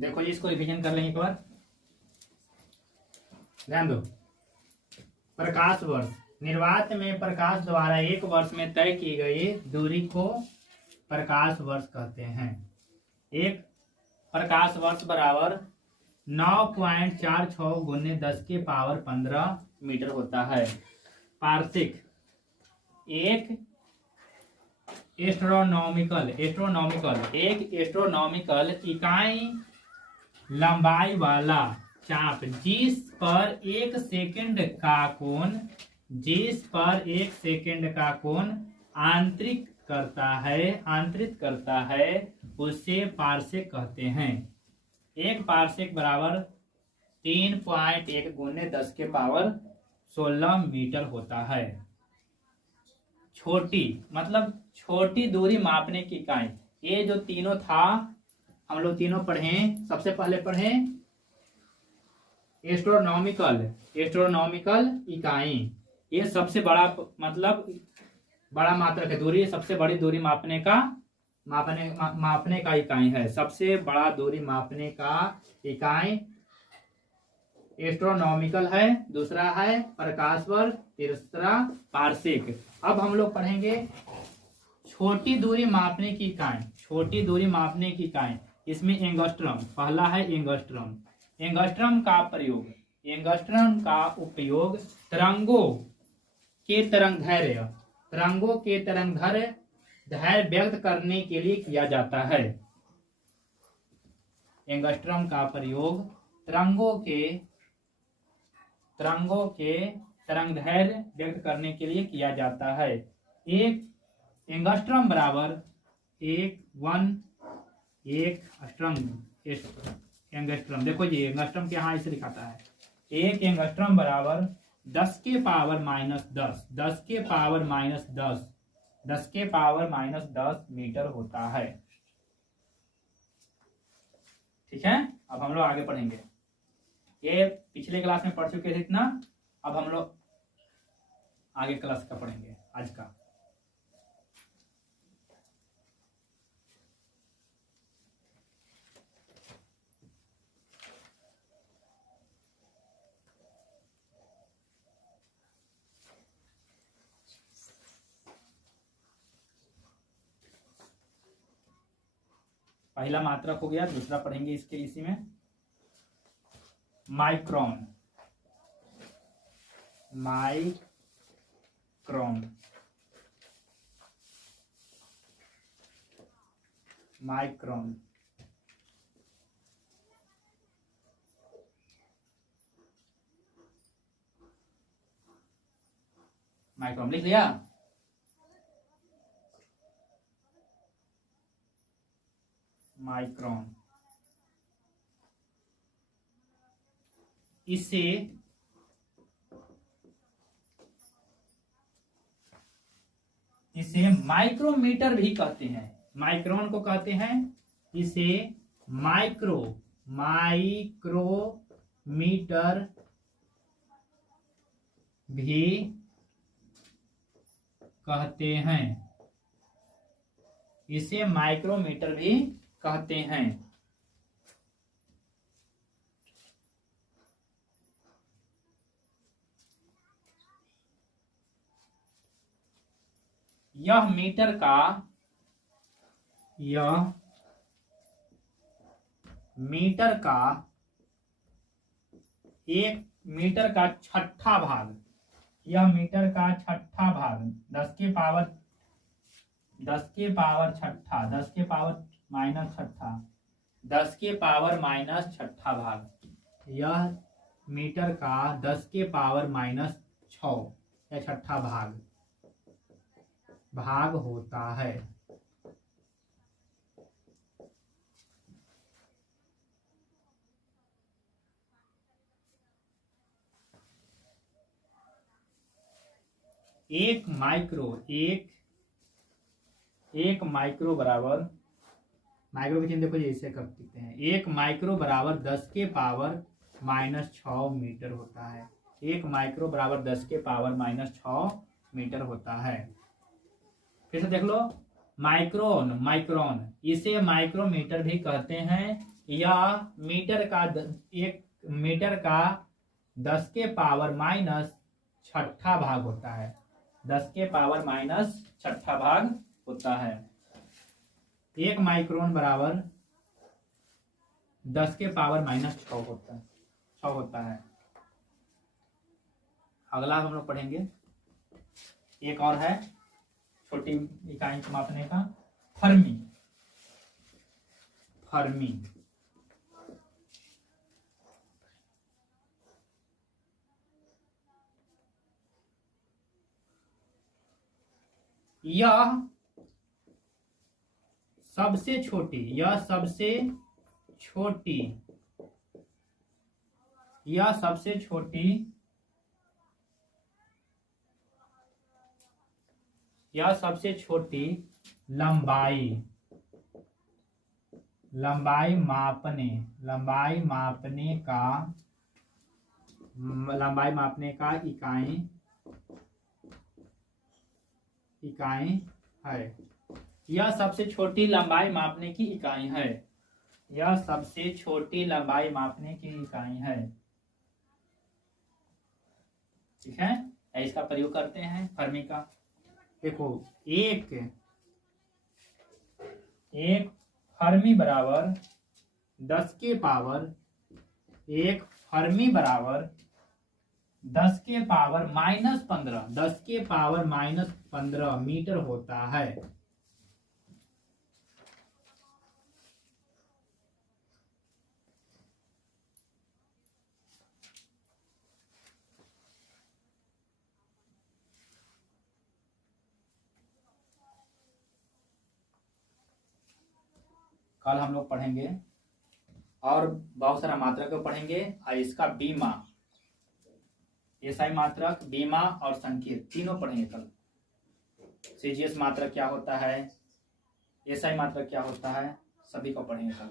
देखो जी, इसको रिवीजन कर लेंगे एक बार, ध्यान दो। प्रकाश वर्ष, निर्वात में प्रकाश द्वारा एक वर्ष में तय की गई दूरी को प्रकाश वर्ष कहते हैं। एक प्रकाश वर्ष बराबर 9.46 गुने 10 के पावर 15 मीटर होता है। पार्शिक, एक एस्ट्रोनॉमिकल इकाई लंबाई वाला चाप जिस पर एक सेकंड का कोण आंतरिक करता है उसे पार्शिक कहते हैं। एक पार्शिक बराबर 3.1 गुने 10 के पावर 16 मीटर होता है। छोटी मतलब छोटी दूरी मापने की इकाई, ये जो तीनों था हम लोग तीनों पढ़े। सबसे पहले पढ़े एस्ट्रोनॉमिकल इकाई, ये सबसे बड़ा मतलब बड़ा मात्रक है दूरी, सबसे बड़ी दूरी मापने का इकाई है। सबसे बड़ा दूरी मापने का इकाई एस्ट्रोनॉमिकल है, दूसरा है प्रकाश वर्ष, तीसरा पार्शिक। अब हम लोग पढ़ेंगे छोटी दूरी मापने की इकाई। इसमें एंगस्ट्रम पहला है। एंगस्ट्रम का उपयोग तरंगों के तरंग दैर्घ्य व्यक्त करने के लिए किया जाता है। एंगस्ट्रम का प्रयोग तरंगों के तरंग दैर्घ्य व्यक्त करने के लिए किया जाता है। एक एंगस्ट्रम बराबर एक एंगस्ट्रम। देखो जी, एंगस्ट्रम के यहाँ इसे लिखाता है। एक एंगस्ट्रम बराबर 10 के पावर माइनस 10 मीटर होता है। ठीक है, अब हम लोग आगे पढ़ेंगे। ये पिछले क्लास में पढ़ चुके थे इतना, अब हम लोग आगे क्लास का पढ़ेंगे आज का। पहला मात्रक हो गया, दूसरा पढ़ेंगे इसी में माइक्रोन। लिख लिया। माइक्रोन, इसे माइक्रोमीटर भी कहते हैं। माइक्रोन को कहते हैं, इसे माइक्रोमीटर भी कहते हैं। इसे माइक्रोमीटर भी कहते हैं। यह मीटर का एक मीटर का छठा भाग, यह मीटर का छठा भाग 10 के पावर छठा 10 के पावर माइनस छठा भाग, यह मीटर का 10 के पावर माइनस 6 या छठा भाग होता है। एक माइक्रो बराबर, माइक्रो की चिन्ह देखो इसे कब लिखते हैं। एक माइक्रो बराबर 10 के पावर माइनस 6 मीटर होता है। एक माइक्रो बराबर 10 के पावर माइनस 6 मीटर होता है। फिर से देख लो, माइक्रोन, इसे माइक्रोमीटर भी कहते हैं, यह मीटर का 1 मीटर का 10 के पावर माइनस छठा भाग होता है। 10 के पावर माइनस छठा भाग होता है। 1 माइक्रोन बराबर 10 के पावर माइनस 6 होता है। अगला हम लोग पढ़ेंगे, एक और है छोटी इकाई को मापने का, फर्मी। फर्मी यह सबसे छोटी यह सबसे छोटी लंबाई मापने का इकाई है। यह सबसे छोटी लंबाई मापने की इकाई है। यह सबसे छोटी लंबाई मापने की इकाई है। ठीक है, इसका प्रयोग करते हैं फर्मी का। देखो, एक फर्मी बराबर 10 के पावर 10 के पावर माइनस 15 मीटर होता है। कल हम लोग पढ़ेंगे और बहुत सारा मात्रक को पढ़ेंगे, और इसका बीमा, एसआई मात्रक, बीमा और संकेत तीनों पढ़ेंगे कल। सीजीएस मात्रक क्या होता है, एसआई मात्रक क्या होता है, सभी को पढ़ेंगे कल।